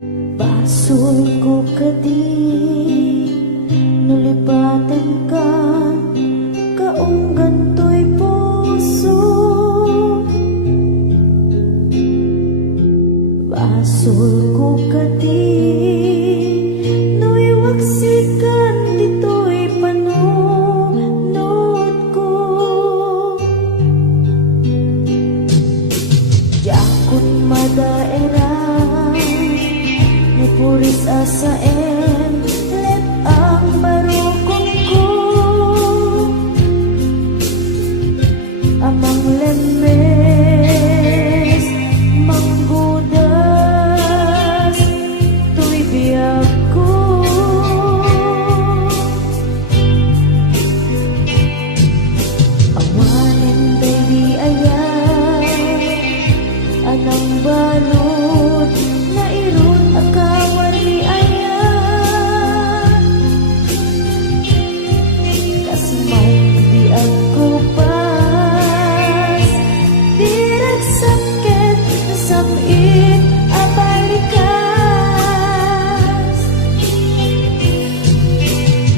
Basol ko kadi nulipatan ka kaunggan to'y puso. Basol ko kadi nuiwaksikan dito'y panunod ko. Yakot madaera puris asaen let ang barukong ko amang lemes manggudas tuy biyag ko awanin baby ayan anang balot na irun akawan ni ayan kasmay di ako pas dirag sakit sabit abalikas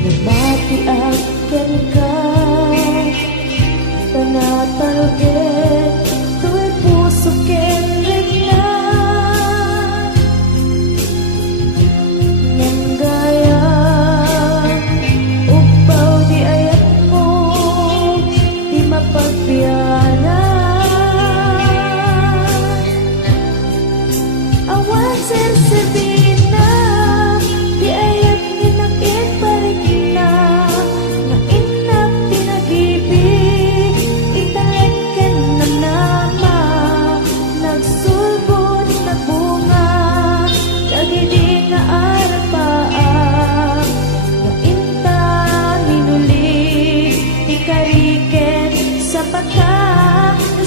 nabati akin ka tanatalgit tu'y puso ken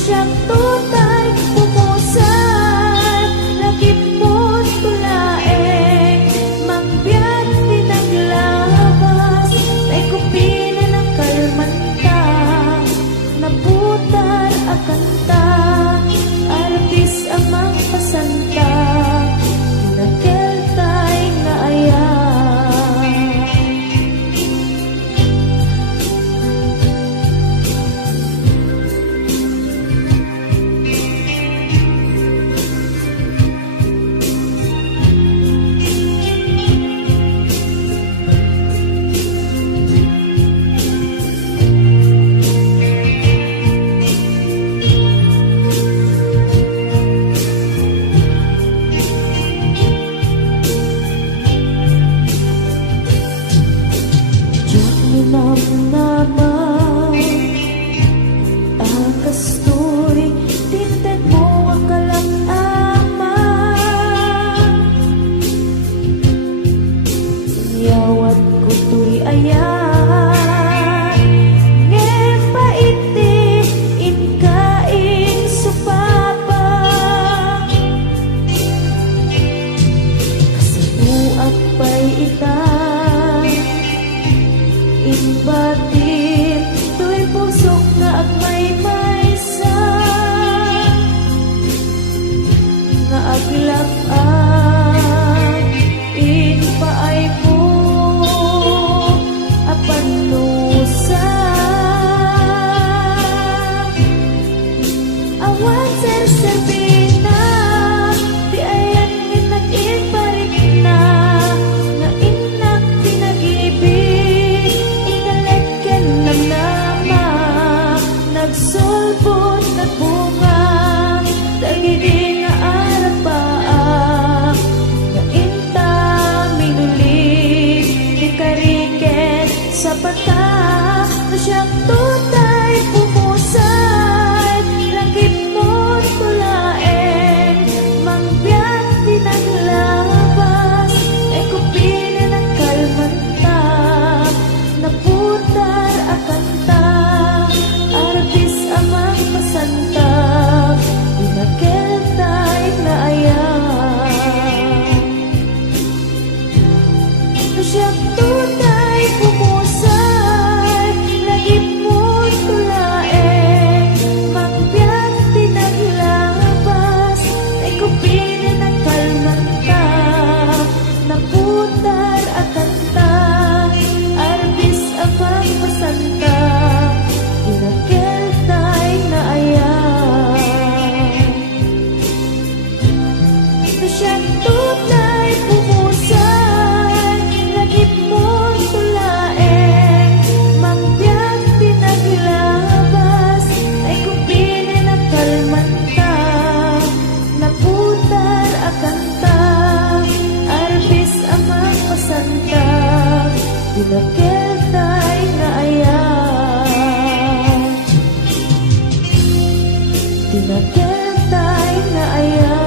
siyang tutay pumusay lagip mo't tulaeng mangbiyak pinaglabas ay kupina ng kalmanta naputar akanta artis amang pasanta nakeltay nga ayan. Naman akas to'y tinted mo akalang ama yawat ko to'y ayan ngayon pa iti inkaing supapa kasabuak pa'y ita inbatit to'y pusok nga agmay-maysa nga aglak-an inpaay mo apanusa awan ser-serbina di ayan nag-iparik na nga inak pinag-ibig nagsulbot na bunga dagiti nga arapaa nga inta minulit di kariken sa pata na siyang tutay pumusay langit mo't tulaeng mangbiyak pinaglabas ay kupina ng kalmanta naputar akanta artis amang pasanta dinakeltay na ayan siyang tutay pumusay lagip mo tay nga ayat, tinaken tay nga ayat.